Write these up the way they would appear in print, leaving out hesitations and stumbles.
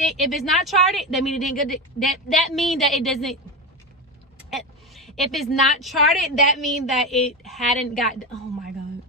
if it's not charted, that means it didn't get that mean that it doesn't. If it's not charted, that means that it hadn't got. Oh my God.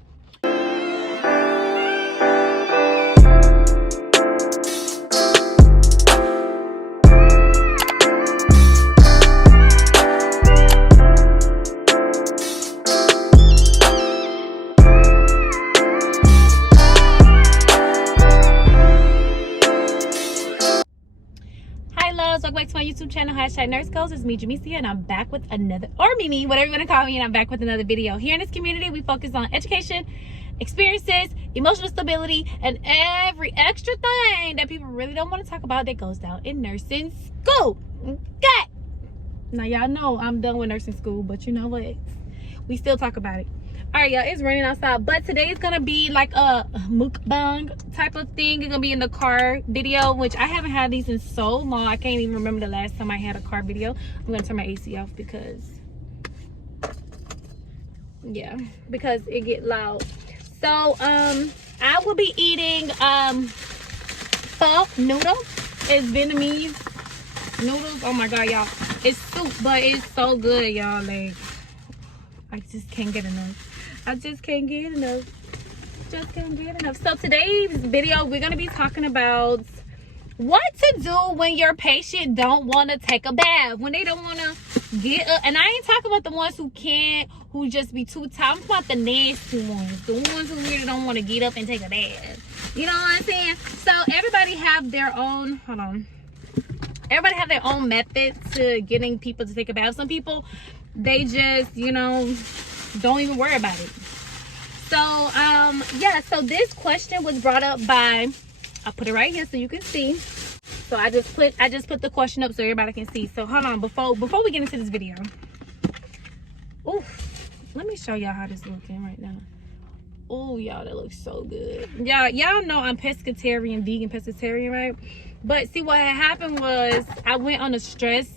Welcome back to my YouTube channel, #NurseGoals. It's me, Jamesia, and I'm back with another, or Mimi, whatever you want to call me, and I'm back with another video. Here in this community, we focus on education, experiences, emotional stability, and every extra thing that people really don't want to talk about that goes down in nursing school. Okay. Now, y'all know I'm done with nursing school, but you know what? We still talk about it. All right, y'all, it's raining outside, but today is gonna be like a MUKBANG type of thing. It's gonna be in the car video, which I haven't had these in so long. I can't even remember the last time I had a car video. I'm gonna turn my AC off because, yeah, because it get loud. So I will be eating pho noodle. It's Vietnamese noodles. Oh my God, y'all, it's soup, but it's so good, y'all. Like, I just can't get enough. I just can't get enough. Just can't get enough. So today's video, we're gonna be talking about what to do when your patient don't want to take a bath, when they don't want to get up. And I ain't talking about the ones who can't, who just be too tired. I'm talking about the nasty ones, the ones who really don't want to get up and take a bath. You know what I'm saying? So everybody have their own, hold on. Everybody have their own method to getting people to take a bath. Some people, they just, you know, don't even worry about it. So yeah, so this question was brought up by, I'll put it right here so you can see. So I just put the question up so everybody can see. So hold on, before we get into this video, oh, let me show y'all how this looking right now. Oh, y'all, that looks so good. Y'all know I'm vegan pescatarian, right? But see, what had happened was I went on a stress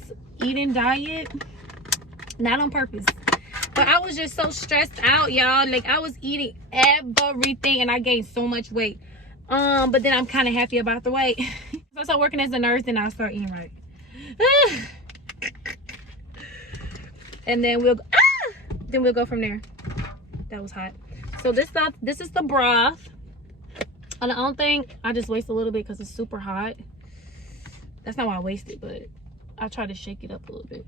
eating diet, not on purpose, but I was just so stressed out, y'all. Like, I was eating everything and I gained so much weight. But then I'm kind of happy about the weight. So I started working as a nurse, then I'll start eating right. And then we'll go from there. That was hot. So this is the broth. And the only thing, I just waste a little bit because it's super hot. That's not why I waste it, but I try to shake it up a little bit.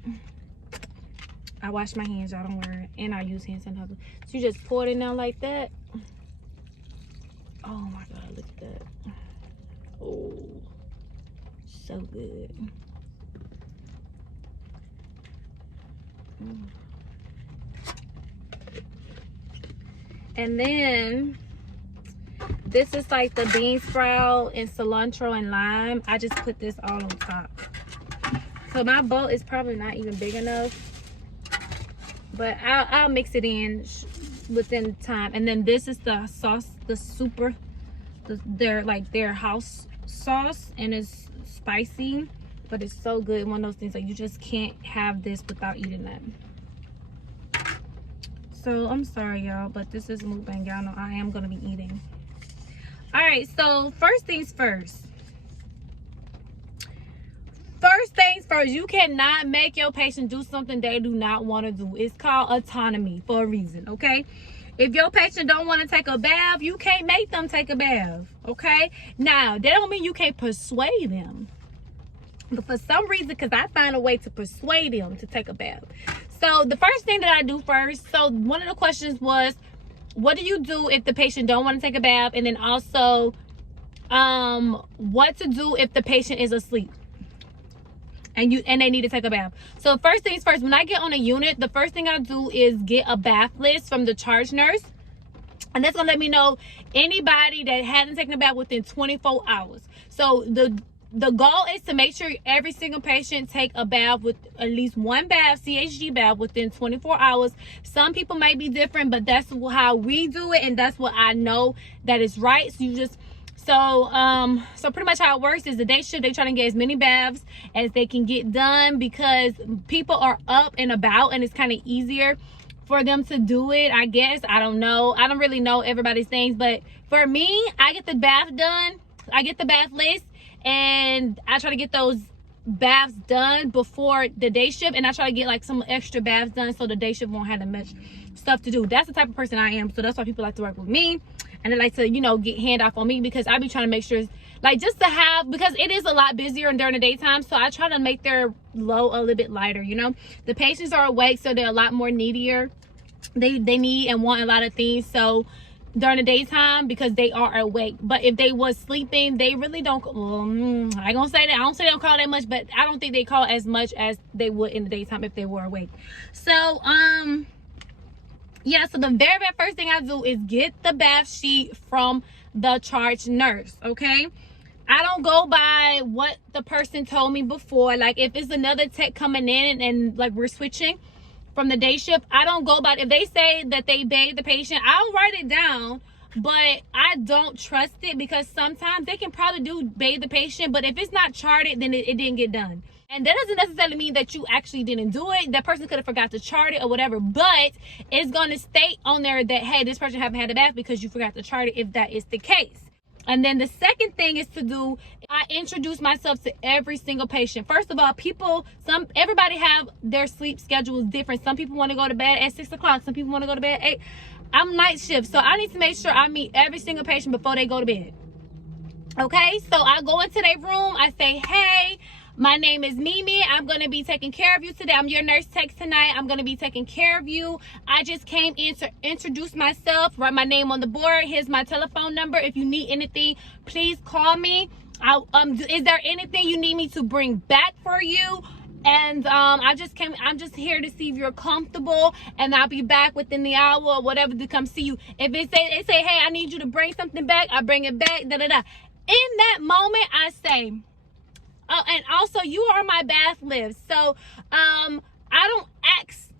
I wash my hands, y'all, don't worry. And I use hand sanitizer. So you just pour it in there like that. Oh my God, look at that. Oh, so good. And then this is like the bean sprout and cilantro and lime. I just put this all on top. So my bowl is probably not even big enough, but I'll mix it in within time. And then this is the sauce, their house sauce, and it's spicy, but it's so good. One of those things that you just can't have this without eating that. So I'm sorry, y'all, but this is MUKBANG. Y'all know I am gonna be eating. All right, so first things first, you cannot make your patient do something they do not want to do. It's called autonomy for a reason, okay? If your patient don't want to take a bath, you can't make them take a bath, okay? Now, that don't mean you can't persuade them. But for some reason, because I find a way to persuade them to take a bath. So the first thing that I do first, so one of the questions was, what do you do if the patient don't want to take a bath? And then also, what to do if the patient is asleep and they need to take a bath. So first things first, when I get on a unit, the first thing I do is get a bath list from the charge nurse. And that's gonna let me know anybody that hasn't taken a bath within 24 hours. So the goal is to make sure every single patient take a bath with at least one bath, CHG bath, within 24 hours. Some people may be different, but that's how we do it, and that's what I know that is right. So you just, so pretty much how it works is the day shift, they try to get as many baths as they can get done because people are up and about, and it's kind of easier for them to do it, I guess. I don't know. I don't really know everybody's things, but for me, I get the bath done. I get the bath list, and I try to get those baths done before the day shift, and I try to get like some extra baths done so the day shift won't have that much stuff to do. That's the type of person I am, so that's why people like to work with me, and they like to, you know, get hand off on me, because I be trying to make sure, like, just to have, because it is a lot busier during the daytime, so I try to make their load a little bit lighter. You know, the patients are awake, so they're a lot more needier. They need and want a lot of things, so during the daytime, because they are awake. But if they was sleeping, they really don't, I gonna say that, I don't say they don't call that much, but I don't think they call as much as they would in the daytime if they were awake. So yeah, so the very first thing I do is get the bath sheet from the charge nurse. Okay, I don't go by what the person told me before. Like, if it's another tech coming in and like we're switching from the day shift, I don't go by, if they say that they bathe the patient, I'll write it down, but I don't trust it, because sometimes they can probably do bathe the patient, but if it's not charted, then it didn't get done. And that doesn't necessarily mean that you actually didn't do it. That person could have forgot to chart it or whatever, but it's going to state on there that, hey, this person haven't had a bath because you forgot to chart it, if that is the case. And then the second thing is to do, I introduce myself to every single patient. First of all, everybody have their sleep schedules different. Some people want to go to bed at 6 o'clock. Some people want to go to bed at 8. I'm night shift, so I need to make sure I meet every single patient before they go to bed. Okay, so I go into their room. I say, hey, my name is Mimi. I'm going to be taking care of you today. I'm your nurse tech tonight. I'm going to be taking care of you. I just came in to introduce myself, write my name on the board. Here's my telephone number. If you need anything, please call me. Is there anything you need me to bring back for you? And I'm just here to see if you're comfortable, and I'll be back within the hour or whatever to come see you. If they say, hey, I need you to bring something back, I bring it back, da da da. In that moment, I say, oh, and also, you are my bath lift. So I don't ask.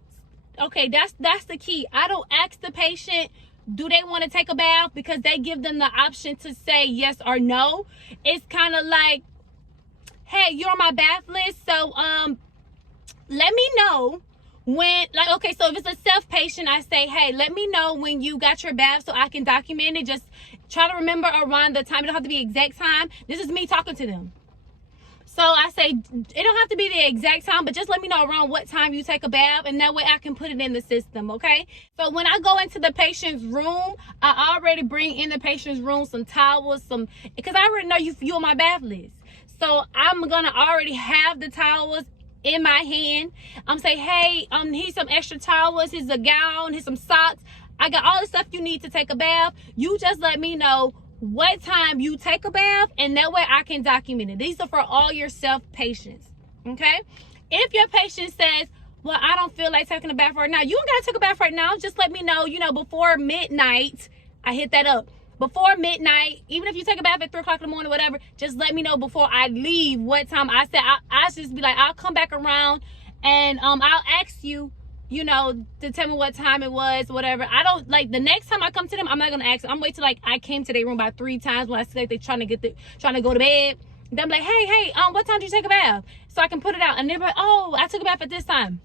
Okay, that's the key. I don't ask the patient, do they want to take a bath, because they give them the option to say yes or no. It's kind of like, hey, you're on my bath list, so let me know when, like, okay, so if it's a self patient, I say, hey, let me know when you got your bath so I can document it. Just try to remember around the time. It don't have to be exact time. This is me talking to them. So I say, it don't have to be the exact time, but just let me know around what time you take a bath, and that way I can put it in the system, okay? So when I go into the patient's room, I already bring in the patient's room some towels, because I already know you on my bath list. So I'm gonna already have the towels in my hand. I'm say, hey, here's some extra towels, here's a gown, here's some socks. I got all the stuff you need to take a bath. You just let me know what time you take a bath, and that way I can document it. These are for all your self patients, okay? If your patient says, well, I don't feel like taking a bath right now, you don't gotta take a bath right now. Just let me know, you know, before midnight. I hit that up. Before midnight, even if you take a bath at 3 o'clock in the morning, whatever, just let me know before I leave what time. I said, I just be like, I'll come back around, and I'll ask you, you know, to tell me what time it was, whatever. I don't, like, the next time I come to them, I'm not gonna ask them. I'm wait till, like, I came to their room about 3 times when I see like they trying to go to bed. Then I'm like, hey, what time did you take a bath? So I can put it out, and they're like, oh, I took a bath at this time.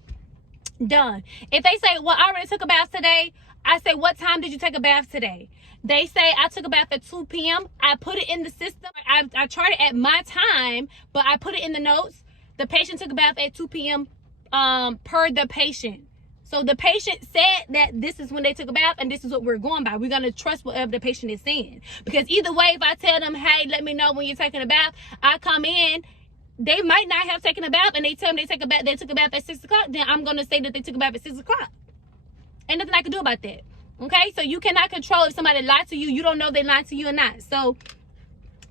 Done. If they say, well, I already took a bath today, I say, what time did you take a bath today? They say, I took a bath at 2 p.m. I put it in the system. I chart it at my time, but I put it in the notes. The patient took a bath at 2 p.m. Per the patient. So the patient said that this is when they took a bath, and this is what we're going by. We're going to trust whatever the patient is saying. Because either way, if I tell them, hey, let me know when you're taking a bath, I come in, they might not have taken a bath, and they tell me they took a bath at 6 o'clock, then I'm going to say that they took a bath at 6 o'clock. Ain't nothing I can do about that. Okay? So you cannot control if somebody lied to you. You don't know they lied to you or not. So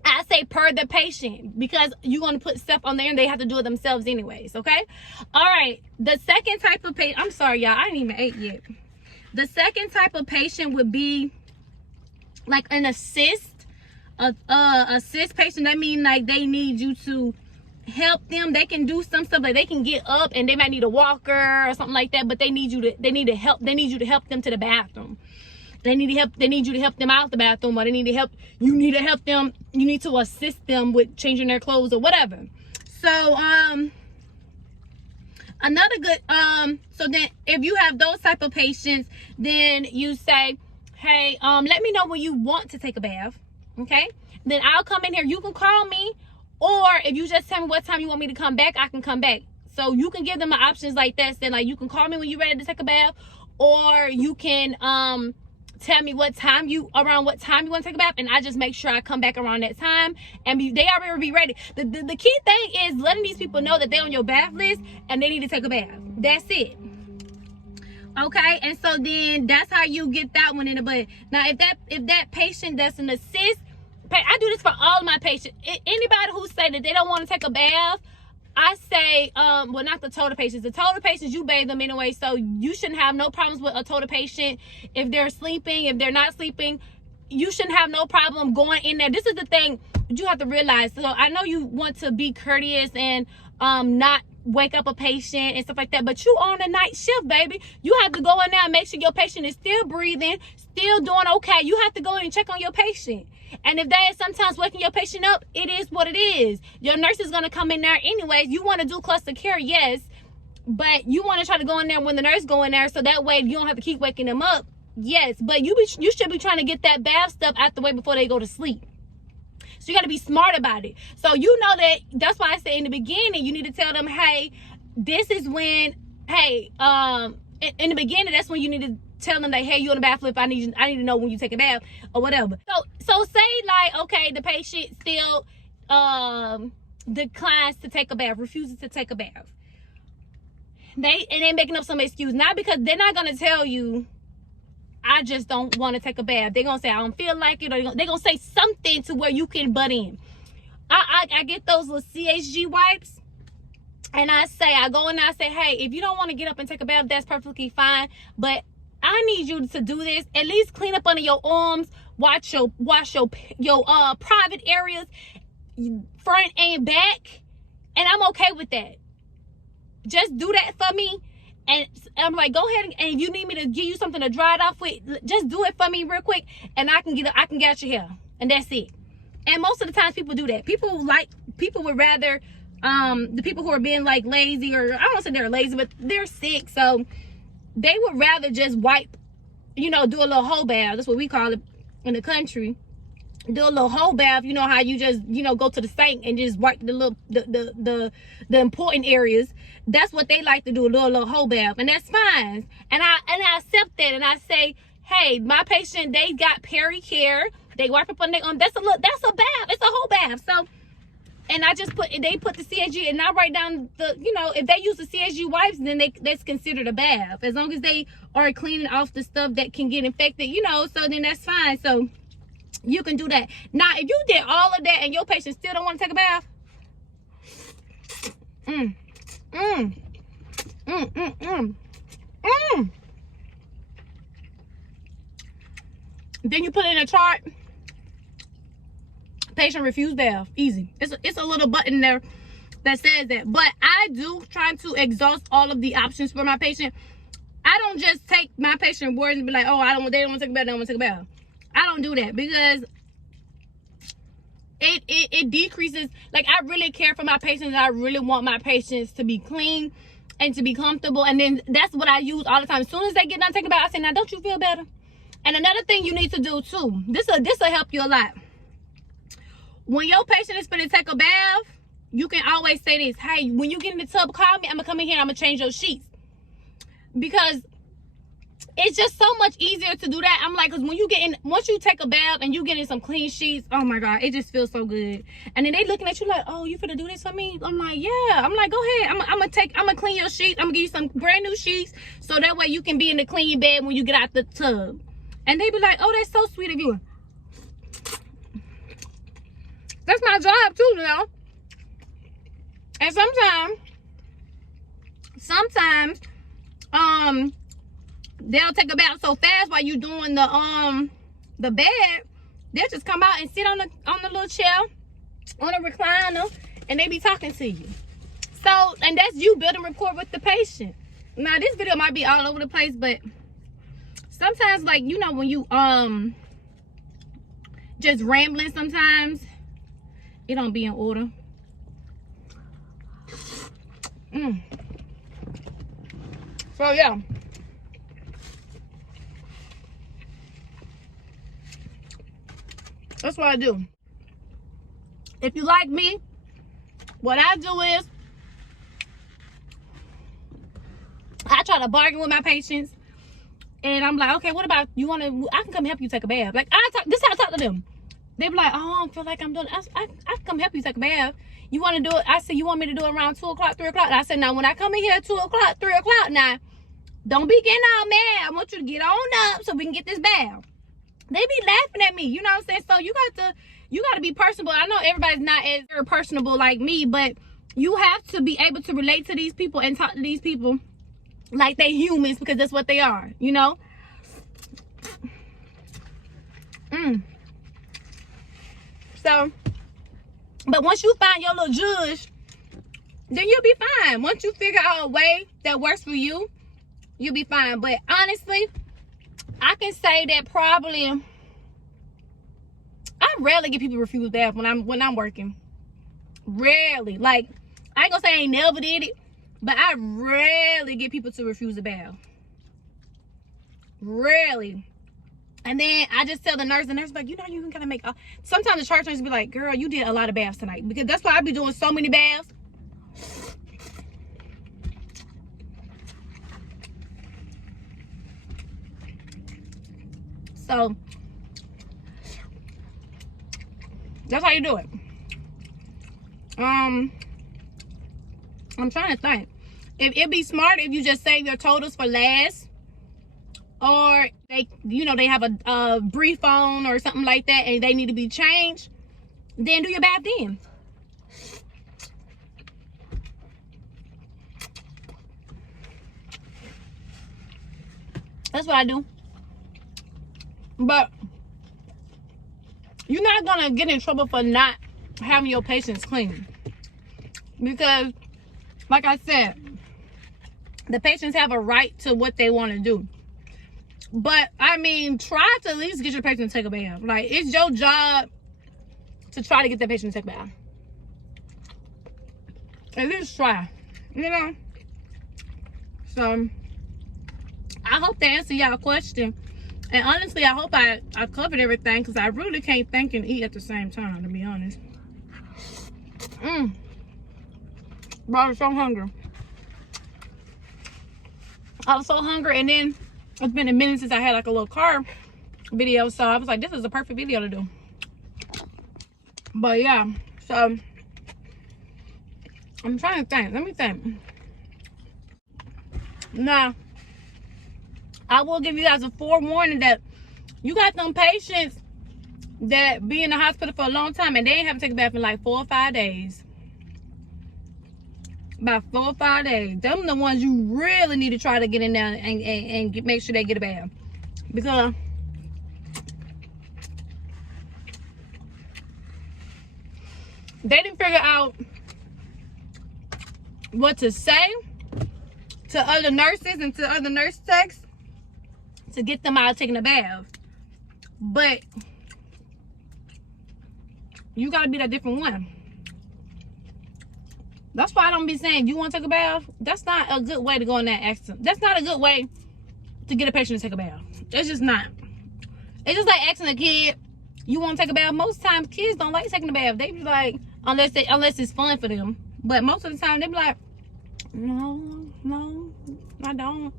I say per the patient, because you're going to put stuff on there and they have to do it themselves anyways, okay? All right, the second type of patient, I'm sorry, y'all, I ain't even ate yet. The second type of patient would be like an assist patient. That means like they need you to help them. They can do some stuff, like they can get up and they might need a walker or something like that, but they need you to help them to the bathroom. They need you to help them out the bathroom, or you need to help them, you need to assist them with changing their clothes or whatever. So another good so then if you have those type of patients, then you say, hey, let me know when you want to take a bath, okay? Then I'll come in here. You can call me, Or if you just tell me what time you want me to come back, I can come back. So you can give them options like that. Then like you can call me when you're ready to take a bath, or you can tell me around what time you want to take a bath, and I just make sure I come back around that time, and they already be ready. The key thing is letting these people know that they're on your bath list and they need to take a bath. That's it. Okay, and so then that's how you get that one in the butt. Now if that patient that's an assist, I do this for all my patients. Anybody who say that they don't want to take a bath, I say, well, not the total patients. The total patients, you bathe them anyway, so you shouldn't have no problems with a total patient. If they're sleeping, if they're not sleeping, you shouldn't have no problem going in there. This is the thing you have to realize. So I know you want to be courteous and not wake up a patient and stuff like that, but you on a night shift, baby. You have to go in there and make sure your patient is still breathing, still doing okay. You have to go in and check on your patient. And if that is sometimes waking your patient up, it is what it is. Your nurse is going to come in there anyways. You want to do cluster care, yes, but you want to try to go in there when the nurse go in there, so that way you don't have to keep waking them up, yes. But you should be trying to get that bath stuff out the way before they go to sleep. So you got to be smart about it. So you know that's why I say in the beginning, you need to tell them, hey, this is when, hey, in the beginning, that's when you need to tell them that, hey, you on the bath lift, I need to know when you take a bath or whatever. So say like, okay, the patient still declines to take a bath, refuses to take a bath. They making up some excuse, not because they're not gonna tell you, I just don't want to take a bath. They're gonna say I don't feel like it, or they're gonna say something to where you can butt in. I get those little CHG wipes, and I go in and I say, hey, if you don't want to get up and take a bath, that's perfectly fine, but I need you to do this. At least clean up under your arms, wash your private areas, front and back, and I'm okay with that. Just do that for me. And I'm like, go ahead, and if you need me to give you something to dry it off with, just do it for me real quick, and I can get your hair, and that's it. And most of the times people do that. People would rather the people who are being like lazy, or I don't want to say they're lazy, but they're sick, so they would rather just wipe, do a little whole bath. That's what we call it in the country. Do a little whole bath. You know how you just go to the sink and just wipe the important areas. That's what they like to do, a little whole bath, and that's fine. And I accept that, and I say, hey, my patient, they got peri-care. They wipe up on their arm. That's a bath. It's a whole bath. So, and they put the CHG, and I write down if they use the CHG wipes, then that's considered a bath, as long as they are cleaning off the stuff that can get infected. So then that's fine. So you can do that. Now, if you did all of that and your patient still don't want to take a bath, then you put it in a chart. Patient refuse bath. Easy. It's a little button there that says that. But I do try to exhaust all of the options for my patient. I don't just take my patient words and be like, oh, they don't want to take a bath, they don't want to take a bath. I don't do that, because it decreases. Like, I really care for my patients. I really want my patients to be clean and to be comfortable, and then that's what I use all the time. As soon as they get done taking a bath, I say, now don't you feel better? And another thing you need to do too, this will help you a lot. When your patient is going to take a bath, you can always say this, hey, when you get in the tub, call me, I'm gonna come in here, I'm gonna change your sheets. Because it's just so much easier to do that. I'm like, because once you take a bath and you get in some clean sheets, oh my God, it just feels so good. And then they looking at you like, oh, you finna do this for me? I'm like, yeah. I'm like, go ahead. I'm gonna clean your sheets. I'm gonna give you some brand new sheets, so that way you can be in the clean bed when you get out the tub. And they be like, oh, that's so sweet of you. That's my job too, And sometimes, they'll take a bath so fast while you doing the bed, they'll just come out and sit on the little chair, on a recliner, and they be talking to you. So, and that's you building rapport with the patient. Now, this video might be all over the place, but sometimes, like, when you just rambling, sometimes it don't be in order. So yeah, that's what I do. If you like me, what I do is I try to bargain with my patients, and I'm like, okay, what about you want to? I can come help you take a bath. Like this is how I talk to them. They be like, oh, I don't feel like I'm doing. I can come help you take a bath. You want to do it? I said, you want me to do it around 2 o'clock, 3 o'clock? I said, now when I come in here at 2 o'clock, 3 o'clock, now don't be getting all mad. I want you to get on up so we can get this bath. They be laughing at me, you know what I'm saying? So you got to be personable. I know everybody's not as personable like me, but you have to be able to relate to these people and talk to these people like they humans, because that's what they are, you know? So, but once you find your little judge, then you'll be fine. Once you figure out a way that works for you, you'll be fine. But honestly, I can say that probably I rarely get people refuse bath when I'm working. Rarely. Like, I ain't gonna say I ain't never did it, but I rarely get people to refuse a bath. Rarely. And then I just tell the nurse like, you know, you can kind of make sometimes the charge nurse be like, girl, you did a lot of baths tonight, because that's why I be doing so many baths. So that's how you do it. I'm trying to think. If it'd be smart if you just save your totals for last, or they, you know, they have a brief on or something like that and they need to be changed, then do your bath then. That's what I do. But you're not gonna get in trouble for not having your patients clean, because like I said, the patients have a right to what they want to do. But I mean, try to at least get your patient to take a bath. Like, it's your job to try to get that patient to take a bath. At least try, you know. So I hope that answered y'all question. And honestly, I hope I covered everything, because I really can't think and eat at the same time, to be honest. But I was so hungry. I was so hungry, and then it's been a minute since I had like a little carb video, so I was like, this is a perfect video to do. But yeah, so I'm trying to think. Let me think. Now, I will give you guys a forewarning that you got them patients that be in the hospital for a long time and they ain't have to take a bath in like 4 or 5 days. About 4 or 5 days. Them the ones you really need to try to get in there and make sure they get a bath. Because they didn't figure out what to say to other nurses and to other nurse techs to get them out taking a bath. But you gotta be that different one. That's why I don't be saying, you want to take a bath? That's not a good way to go in that accident. That's not a good way to get a patient to take a bath. It's just not. It's just like asking a kid, you want to take a bath? Most times kids don't like taking a bath. They be like, unless it's fun for them. But most of the time they be like, no, I don't.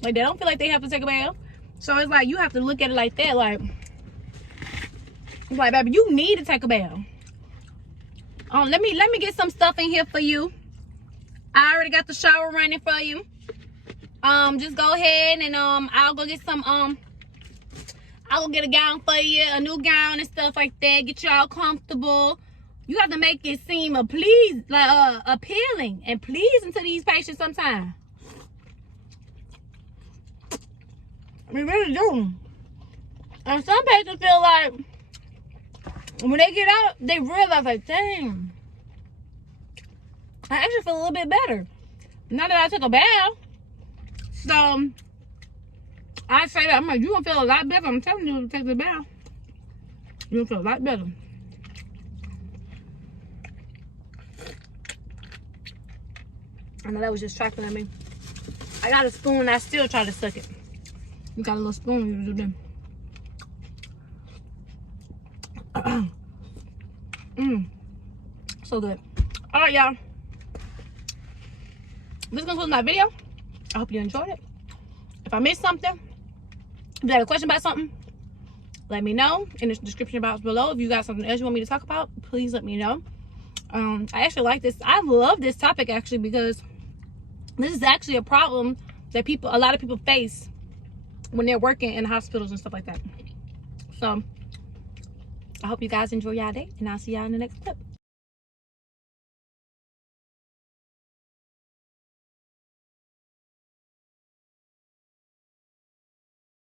Like, they don't feel like they have to take a bath. So it's like, you have to look at it like that. Like, baby, you need to take a bath. Let me get some stuff in here for you. I already got the shower running for you. Just go ahead and I'll go get some I'll get a gown for you, a new gown and stuff like that. Get y'all comfortable. You have to make it seem appealing and pleasing to these patients sometimes. We really do. And some patients feel like when they get out, they realize, like, dang, I actually feel a little bit better now that I took a bath. So I say that, I'm like, you're gonna feel a lot better. I'm telling you, to take the bath, you'll feel a lot better. I know that was just trifling at me. I got a spoon and I still try to suck it. You got a little spoon, you do them. So good. All right, y'all. This concludes my video. I hope you enjoyed it. If I missed something, if you have a question about something, let me know in the description box below. If you got something else you want me to talk about, please let me know. I actually like this. I love this topic actually, because this is actually a problem that a lot of people face when they're working in hospitals and stuff like that. So I hope you guys enjoy y'all day, and I'll see y'all in the next clip.